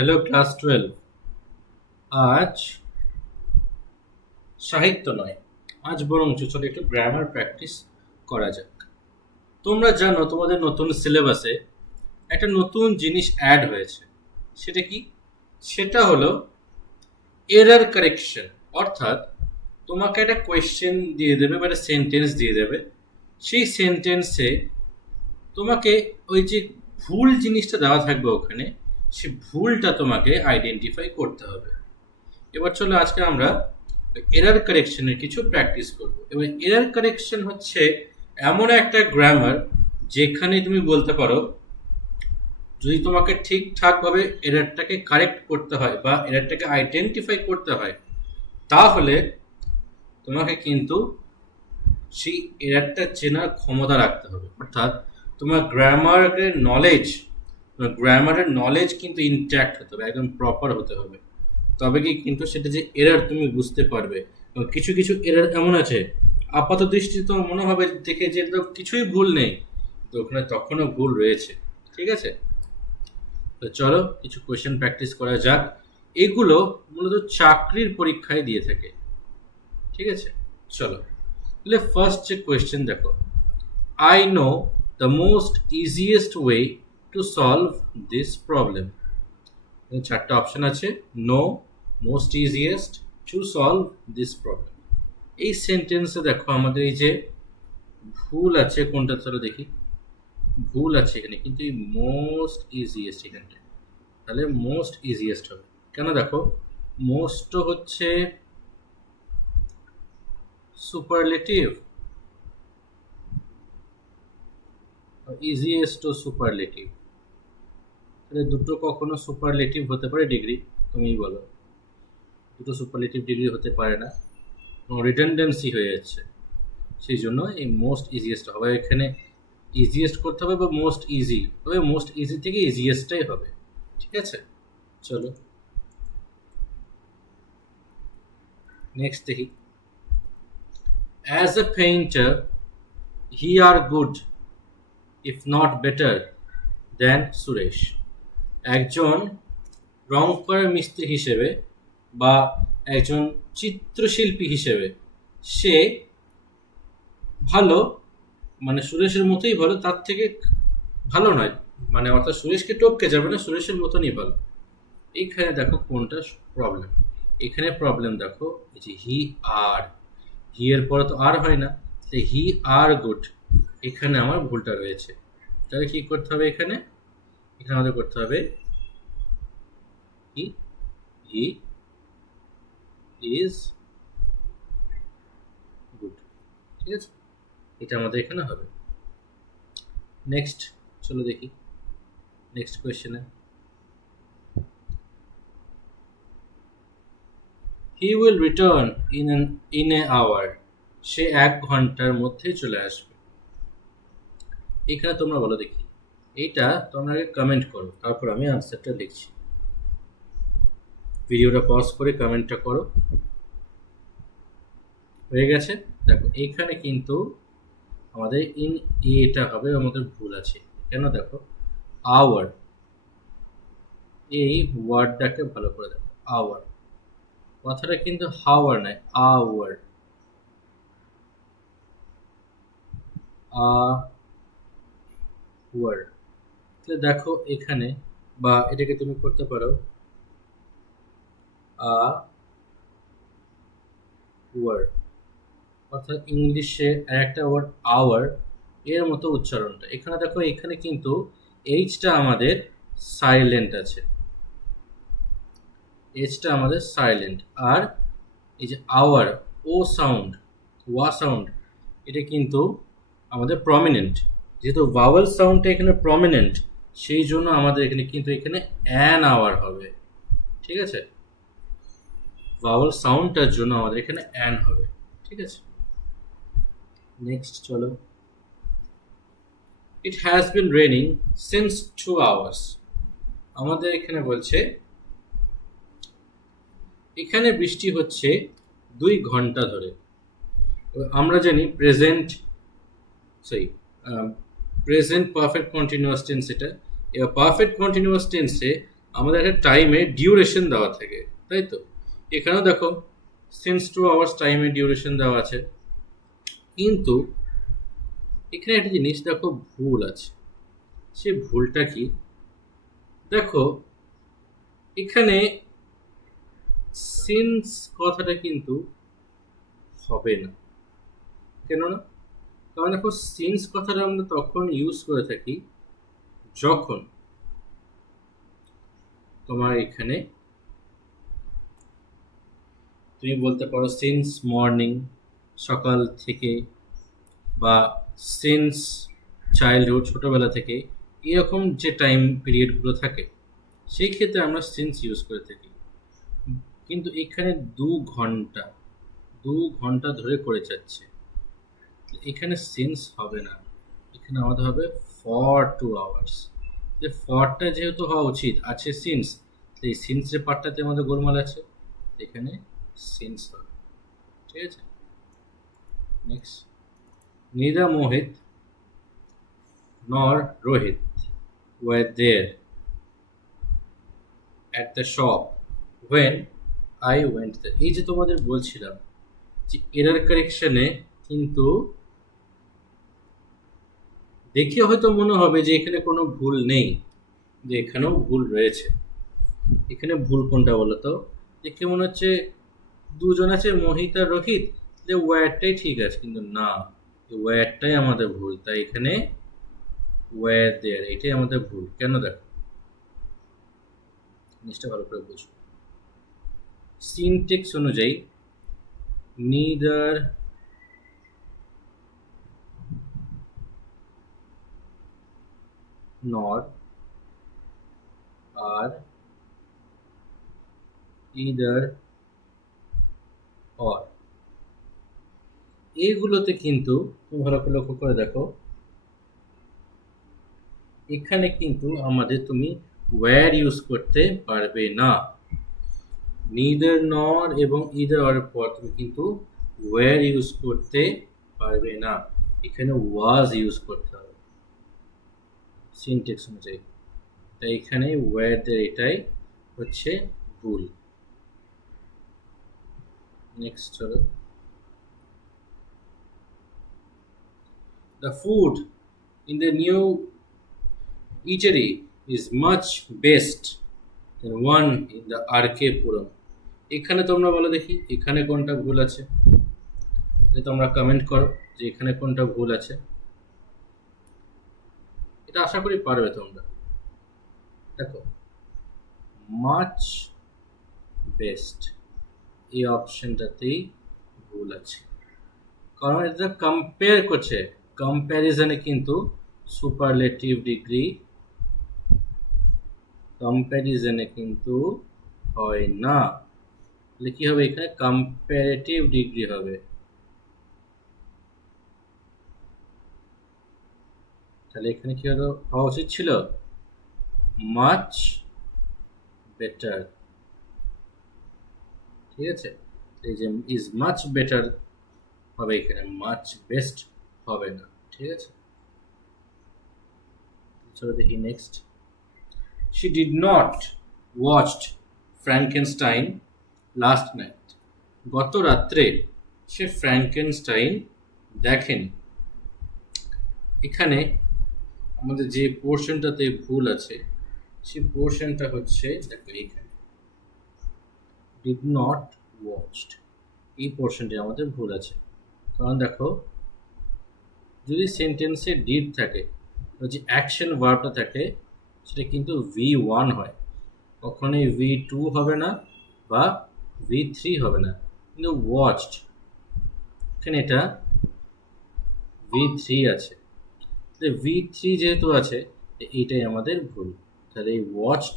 Hello class 12। আজ সাহিত্য নয়, আজ বরঞ্চ চলো একটু গ্রামার প্র্যাকটিস করা যাক। তোমরা জানো তোমাদের নতুন সিলেবাসে একটা নতুন জিনিস অ্যাড হয়েছে। সেটা কি? সেটা হলো এরার কারেকশন। অর্থাৎ তোমাকে একটা কোয়েশ্চেন দিয়ে দেবে বা একটা সেন্টেন্স দিয়ে দেবে, সেই সেন্টেন্সে তোমাকে ওই যে ভুল জিনিসটা দেওয়া থাকবে ওখানে, সে ভুলটা তোমাকে আইডেন্টিফাই করতে হবে। এবার চলো আজকে আমরা এরার কারেকশনের কিছু প্র্যাকটিস করব। এবার এরার কারেকশন হচ্ছে এমন একটা গ্রামার যেখানে তুমি বলতে পারো, যদি তোমাকে ঠিকঠাকভাবে এরারটাকে কারেক্ট করতে হয় বা এরারটাকে আইডেন্টিফাই করতে হয়, তাহলে তোমাকে কিন্তু সেই এরারটা চেনার ক্ষমতা রাখতে হবে। অর্থাৎ তোমার গ্রামারের নলেজ কিন্তু ইনট্যাক্ট হতে হবে, একদম প্রপার হতে হবে। তবে কি কিন্তু সেটা যে এরার তুমি বুঝতে পারবে। এবং কিছু কিছু এরার এমন আছে, আপাত দৃষ্টিতে তো মনে হবে দেখে যে এটা তো কিছুই ভুল নেই, তো ওখানে তখনও ভুল রয়েছে। ঠিক আছে, তো চলো কিছু কোয়েশ্চেন প্র্যাকটিস করা যাক। এগুলো মূলত চাকরির পরীক্ষায় দিয়ে থাকে। ঠিক আছে, চলো তাহলে ফার্স্ট যে কোয়েশ্চেন দেখো, I know the most easiest way to solve this problem. চারটা অপশন আছে, no, most easiest, to solve this problem. এই সেন্টেন্সে দেখো আমাদের এই যে ভুল আছে কোনটা, চলো দেখি। ভুল আছে এখানে, কিন্তু এই মোস্ট ইজিয়েস্ট এখানটা, তাহলে মোস্ট ইজিয়েস্ট হবে কেন? দেখো মোস্ট হচ্ছে সুপারলেটিভ, ইজিয়েস্ট ও সুপারলেটিভ, তাহলে দুটো কখনো সুপারলেটিভ হতে পারে ডিগ্রি? তুমিই বলো, দুটো সুপারলেটিভ ডিগ্রি হতে পারে না, রিডান্ডেন্সি হয়ে যাচ্ছে। সেই জন্য এই মোস্ট ইজিয়েস্ট হবে এখানে। ইজিয়েস্ট করতে হবে বা মোস্ট ইজি, তবে মোস্ট ইজি থেকে ইজিয়েস্টটাই হবে। ঠিক আছে, চলো নেক্সট দেখি। As a painter he are good if not better than Suresh. একজন রং করার মিস্ত্রি হিসেবে বা একজন চিত্রশিল্পী হিসেবে সে ভালো, মানে সুরেশের মতোই ভালো, তার থেকে ভালো নয়, মানে অর্থাৎ সুরেশকে টপকে যাবে না, সুরেশের মতনই ভালো। এইখানে দেখো কোনটা প্রবলেম। এখানে প্রবলেম দেখো এই যে হি আর, হি এর পরে তো আর হয় না, হি আর গুড, এখানে আমার ভুলটা রয়েছে। তাহলে কি করতে হবে এখানে? এখানে আমাদের করতে হবে হি হি ইজ গুড। ঠিক আছে, এটা আমাদের এখানে হবে। নেক্সট চলো দেখি নেক্সট কোয়েশ্চেনে। He will return in a hour. সে 1 ঘন্টার মধ্যেই চলে আসবে। এখানে তোমরা বলো দেখি, এইটা তোমরা আগে কমেন্ট করো, তারপর আমি আনসারটা লিখছি। ভিডিওটা পজ করে কমেন্টটা করো। হয়ে গেছে? দেখো এইখানে কিন্তু আমাদের ইন এটা হবে, আমাদের ভুল আছে। কেন? দেখো আওয়ার, এই ওয়ার্ডটাকে ভালো করে দেখো, আওয়ার কথাটা কিন্তু হাওয়ার নয়, আওয়ার, আওয়ার। তাহলে দেখো এখানে, বা এটাকে তুমি করতে পারো আওয়ার, অর্থাৎ ইংলিশে আরেকটা ওয়ার্ড আওয়ার, এর মতো উচ্চারণটা। এখানে দেখো এখানে কিন্তু এইচটা আমাদের সাইলেন্ট আছে, এইচটা আমাদের সাইলেন্ট। আর এই যে আওয়ার, ও সাউন্ড, ওয়া সাউন্ড, এটা কিন্তু আমাদের প্রমিনেন্ট। যেহেতু ভাওয়েল সাউন্ডটা এখানে প্রমিনেন্ট, সেই জন্য আমাদের এখানে কিন্তু এখানে অ্যান আওয়ার হবে। ঠিক আছে, ভাওয়েল সাউন্ডটার জন্য আমাদের এখানে অ্যান হবে। ঠিক আছে, নেক্সট চলো। It has been raining since 2 hours। আমাদের এখানে বলছে এখানে বৃষ্টি হচ্ছে 2 ঘন্টা ধরে। আমরা জানি প্রেজেন্ট পারফেক্ট কন্টিনিউয়াস টেন্স এটা। এবার পারফেক্ট কন্টিনিউয়াস টেন্সে আমাদের একটা টাইমে ডিউরেশন দেওয়া থাকে, তাই তো? এখানেও দেখো সিন্স 2 আওয়ার্স টাইমে ডিউরেশন দেওয়া আছে, কিন্তু এখানে একটা জিনিস দেখো ভুল আছে। সে ভুলটা কি? দেখো এখানে সিন্স কথাটা কিন্তু হবে না, কেন না? কারণ দেখো সিন্স কথাটা আমরা তখন ইউজ করে থাকি যখন তোমার এখানে তুমি বলতে পারো সিন্স মর্নিং, সকাল থেকে, বা সিন্স চাইল্ডহুড, ছোটবেলা থেকে, এরকম যে টাইম পিরিয়ডগুলো থাকে সেই ক্ষেত্রে আমরা সিন্স ইউজ করে থাকি। কিন্তু এখানে 2 ঘন্টা 2 ঘন্টা ধরে করে যাচ্ছে, এখানে সিন্স হবে না, এখানে আমাদের হবে ফর 2 আওয়ার্স। যে ফরটা যেহেতু হওয়া উচিত, আছে সিন্স, এই সিন্সের পার্টটাতে আমাদের গোলমাল আছে, এখানে সিন্স হবে। ঠিক আছে, next. neither Mohit nor Rohit were there at the shop when I went there. এই যে তোমাদের বলছিলাম যে এরার কারেকশনে কিন্তু দেখে হয়তো মনে হবে যে এখানে কোনো ভুল নেই, যে এখানেও ভুল রয়েছে। এখানে ভুল কোনটা বলো তো? দেখে মনে হচ্ছে দুজন আছে মোহিত আর রোহিত, যে ওয়্যারটাই ঠিক আছে, কিন্তু না, ওয়্যারটাই আমাদের ভুল। তাই এখানে ওয়্যার দেয়ার, এটাই আমাদের ভুল। কেন? দেখো জিনিসটা ভালো করে বুঝো। সিনটেক্স অনুযায়ী নিদার নট আর ইদার অর, এইগুলোতে কিন্তু তুমি ভালো করে লক্ষ্য করে দেখো, এখানে কিন্তু আমাদের তুমি ওয়্যার ইউজ করতে পারবে না। নিদার নর এবং ইদার অর পর তুমি কিন্তু ওয়্যার ইউজ করতে পারবে না, এখানে ওয়াজ ইউজ করতে হবে সিনটেক্স অনুযায়ী। তাই এখানে ওয়্যার দেয়, এটাই হচ্ছে ভুল। নেক্সট চলো। The food in the new eatery is much best than one in the RK Puram. এখানে তোমরা বলো দেখি এখানে কোনটা ভুল আছে, যে তোমরা কমেন্ট করো যে এখানে কোনটা ভুল আছে। এটা আশা করি পারবে তোমরা। দেখো মাচ বেস্ট এই অপশনটাতেই ভুল আছে, কারণ এটা কম্পেয়ার করছে, কম্প্যারিজনে কিন্তু সুপারলেটিভ ডিগ্রি কম্প্যারিজনে কিন্তু হয় না, তাহলে কি হবে? এখানে কম্পারেটিভ ডিগ্রি হবে। তাহলে এখানে কি হওয়া উচিত ছিল? Much better. ঠিক আছে, এই যে ইজ মাচ বেটার হবে, এখানে মাচ বেস্ট হবে না। ঠিক আছে, চলো দেখি next. She did not watched Frankenstein last night. গত রাত্রে সে ফ্র্যাঙ্কেনস্টাইন দেখেনি। এখানে আমাদের যে পোর্শনটাতে ভুল আছে সেই পোর্শনটা হচ্ছে, দেখো এইখানে ডিড নট ওয়াচড, এই পোর্শনটি আমাদের ভুল আছে। কারণ দেখো যদি সেন্টেন্সে ডিড থাকে, যে অ্যাকশন ভার্বটা থাকে সেটা কিন্তু V1 হয়, কখনোই V2 হবে না বা V3 হবে না। কিন্তু ওয়াচড এখানে এটা V3 আছে, V3 যেহেতু আছে এইটাই আমাদের ভুল। তাহলে এই ওয়াচড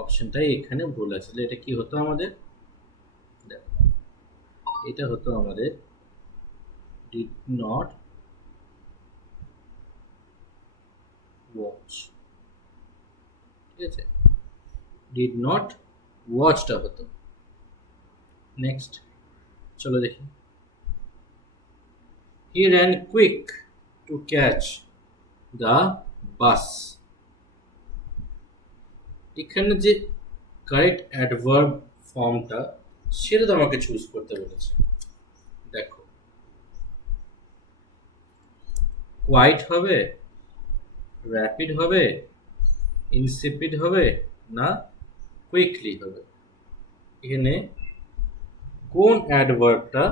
অপশনটাই এখানে ভুল আছে। তাহলে এটা কি হতো আমাদের? দেখো এটা হতো আমাদের ডিড নট ওয়াচ। ঠিক আছে, ডিড নট ওয়াচটা হতো। নেক্সট চলো দেখি। হি ran quick to catch the bus. এখানে যে কারেক্ট অ্যাডভার্ব ফর্মটা সেটা তো আমাকে চুজ করতে বলেছে। দেখো, কোয়াইট হবে, র্যাপিড হবে, ইনসিপিড হবে, না কুইকলি হবে। এখানে কোন অ্যাডভার্বটা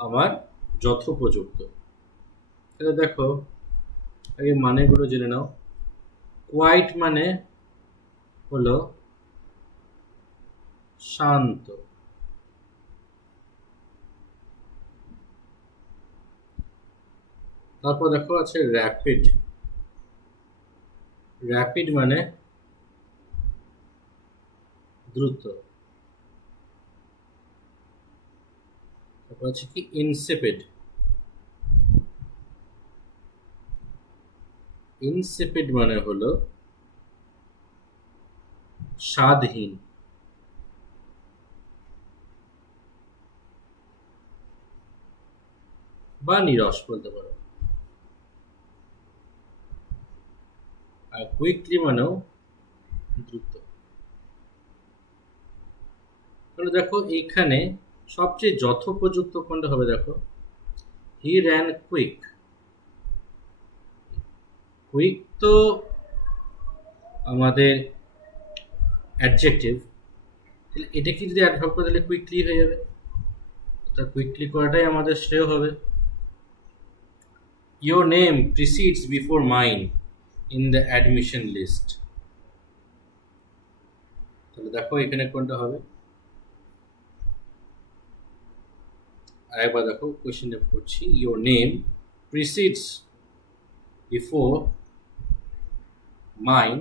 আমার যথোপযুক্ত সেটা দেখো। আগে মানেগুলো জেনে নাও। কোয়াইট মানে হলো শান্ত, তারপর দেখো আছে র্যাপিড। র্যাপিড মানে দ্রুত। তারপর আছে কি ইনসিপিড। ইনসিপিড মানে হলো স্বাদহীন। বা নিরস বলতে পারো। আর কুইকলি মানেও দ্রুত। তাহলে দেখো এইখানে সবচেয়ে যথোপযুক্ত কোনটা হবে দেখো, হি র্যান কুইক। কুইক তো আমাদের অ্যাডজেক্টিভ, তাহলে এটাকে যদি অ্যাডভার্ব করে তাহলে কুইকলি হয়ে যাবে। তা কুইকলি করাটাই আমাদের শ্রেয় হবে। Your name precedes before mine in the admission list. তাহলে দেখো এখানে কোনটা হবে। আরেকবার দেখো কোয়েশ্চেনটা পড়ছি, your name precedes before mine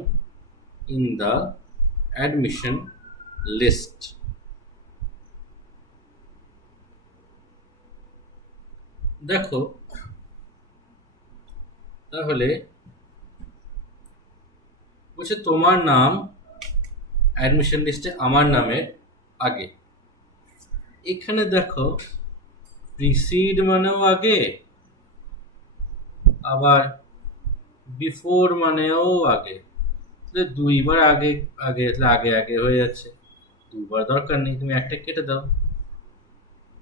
in the admission list. দেখো তাহলে বলছে তোমার নাম অ্যাডমিশন লিস্টে আমার নামের আগে। এখানে দেখো প্রিসিড মানেও আগে, আবার বিফোর মানেও আগে। তাহলে দুইবার আগে আগে, তাহলে আগে আগে হয়ে যাচ্ছে। দুবার দরকার নেই, তুমি একটা কেটে দাও।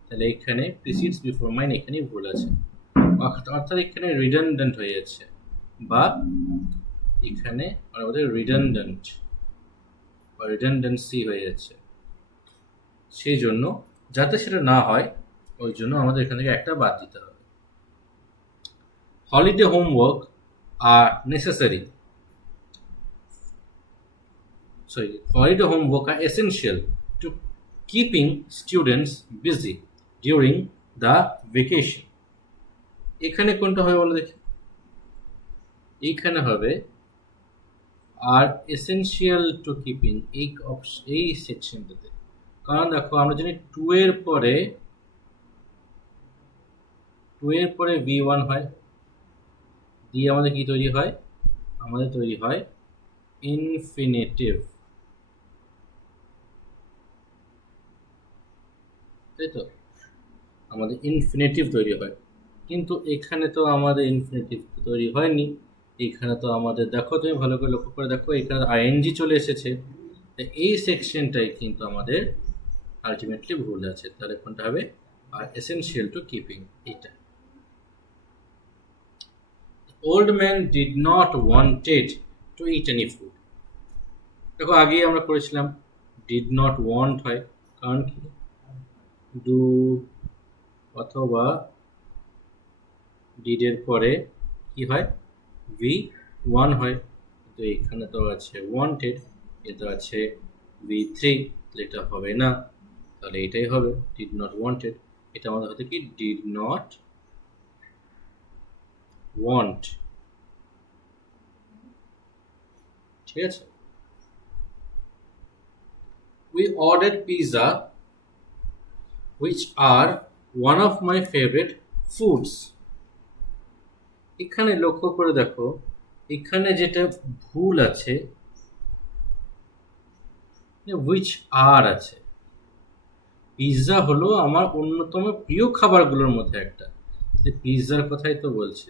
তাহলে এখানে প্রিসিডস বিফোর মাইন এখানেই ভুল আছে, অর্থাৎ এখানে রিডান্ডেন্ট হয়ে যাচ্ছে, বা এখানে আমাদের রিডান্ডেন্ট বা রিডান্ডেন্সি হয়ে যাচ্ছে। সেই জন্য যাতে সেটা না হয় ওই জন্য আমাদের এখান থেকে একটা বাদ দিতে হবে। Holiday homework R necessary, holiday homework are essential to keeping students busy during the vacation. এখানে কোনটা হবে বলো দেখি। এইখানে হবে আর এসেনশিয়াল টু কিপিং, এই সেকশনটাতে। কারণ দেখো আমরা জানি টু এর পরে V1 হয়, দিয়ে আমাদের কি তৈরি হয়, আমাদের তৈরি হয় ইনফিনিটিভ, তাই তো? আমাদের ইনফিনিটিভ তৈরি হয়, কিন্তু এখানে তো আমাদের ইনফিনিটিভ তৈরি হয়নি। এখানে তো আমাদের দেখো, তুমি ভালো করে লক্ষ্য করে দেখো, এখানে আইএনজি চলে এসেছে। এই সেকশনটাই কিন্তু আমাদের আলটিমেটলি ভুল আছে। তাহলে কোনটা হবে, আর এসেনশিয়াল টু কিপিং, এটা। Old man did not wanted to it any food. দেখো আগেই আমরা করেছিলাম ডিড নট ওয়ান্ট হয়, কারণ কি ডু অথবা ডিডের পরে কি হয়, V1 হয়। তো এখানে তো আছে ওয়ান্টেড, এটা আছে V3, এটা হবে না। তাহলে এটাই হবে ডিড নট ওয়ান্টেড। এটা আমাদের হতে কি ডিড নট ওয়ান্ট, ঠিক আছে। We ordered pizza which are one of my favorite foods. এখানে লক্ষ্য করে দেখো, এখানে যেটা ভুল আছে which are আছে। পিৎজা হলো আমার অন্যতম প্রিয় খাবারগুলোর মধ্যে একটা, পিৎজার কথাই তো বলছে,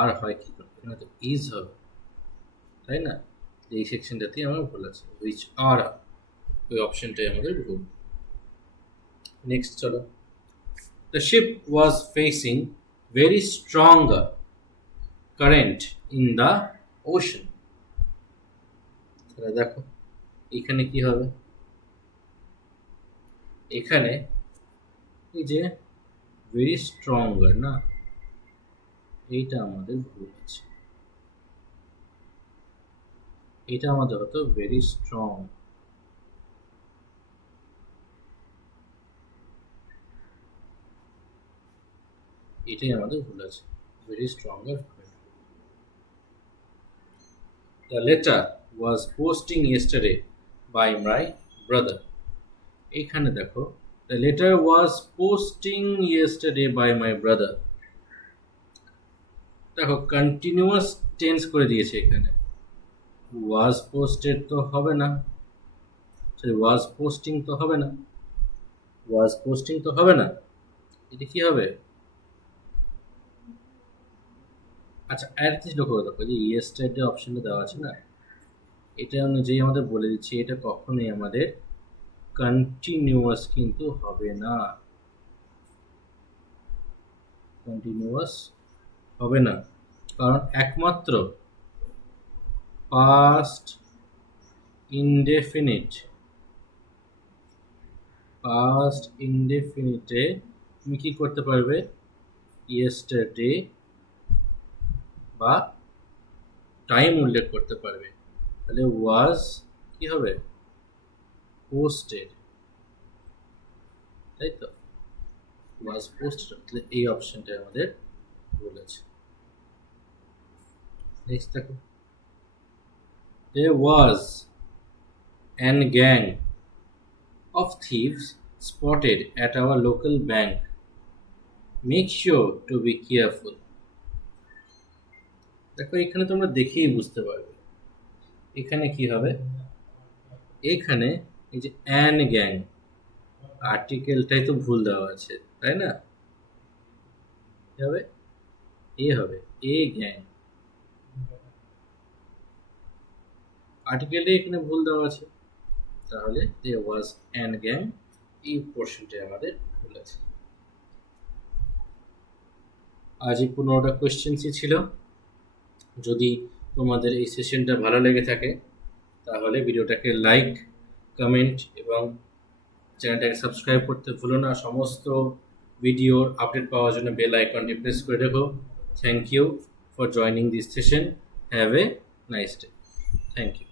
আর হয় কি করে, এখানে তো ইজ হবে, তাই না? এই সেকশনটাতেই আমার ভুল আছে, হুইচ আর ওই অপশনটাই আমাদের ভুল। নেক্সট চলো, the ship was facing very strong current in the ocean. তাহলে দেখো এখানে কি হবে, এখানে এই যে ভেরি স্ট্রঙ্গার না, এইটা আমাদের ভুল আছে, এটা আমাদের হতো ভেরি স্ট্রং। এটাই আমাদের ভুল আছে, very stronger. The letter was posting yesterday by my brother. এখানে দেখো the letter was posting yesterday by my brother, দেখো কন্টিনিউয়াস টেন্স করে দিয়েছে এখানে, ওয়াজ পোস্টেড তো হবে না, সরি ওয়াজ পোস্টিং তো হবে না, ওয়াজ পোস্টিং তো হবে না, এটা কি হবে? আচ্ছা একটা জিনিস লক্ষ্য করে দেখো, যে ইয়েস্টারডে অপশনটা দেওয়া আছে না, এটা অনুযায়ী আমাদের বলে দিচ্ছি এটা কখনোই আমাদের কন্টিনিউয়াস কিন্তু হবে না, কন্টিনিউয়াস হবে না, কারণ একমাত্র পাস্ট ইনডেফিনিটে তুমি কি করতে পারবে, ইয়েস্টারডে বা টাইম উল্লেখ করতে পারবে, তাহলে ওয়াজ কি হবে, পোস্টেড, তাই তো, ওয়াজ পোস্টেড, তাহলে এই অপশনটা আমাদের ভুল আছে। নেক্সট দেখো, there was an gang of thieves spotted at our local bank, make sure to be careful। দেখো এখানে তোমরা দেখেই বুঝতে পারবে এখানে কি হবে, এখানে এই যে অ্যান গ্যাং আর্টিকেলটাই তো ভুল দেওয়া আছে, তাই না, কি হবে, এ হবে, এ গ্যাং, আর্টিকেলটাই এখানে ভুল দেওয়া আছে, তাহলে there was an gang, এই পোর্শনটাই আমাদের ভুল আছে। আজ এই 15টা কোয়েশ্চেন্সই ছিল। যদি তোমাদের এই সেশনটা ভালো লেগে থাকে তাহলে ভিডিওটাকে লাইক, কমেন্ট এবং চ্যানেলটাকে সাবস্ক্রাইব করতে ভুলো না। সমস্ত ভিডিওর আপডেট পাওয়ার জন্য বেল আইকনটি প্রেস করে রেখো। Thank you for joining this session. Have a nice day. Thank you.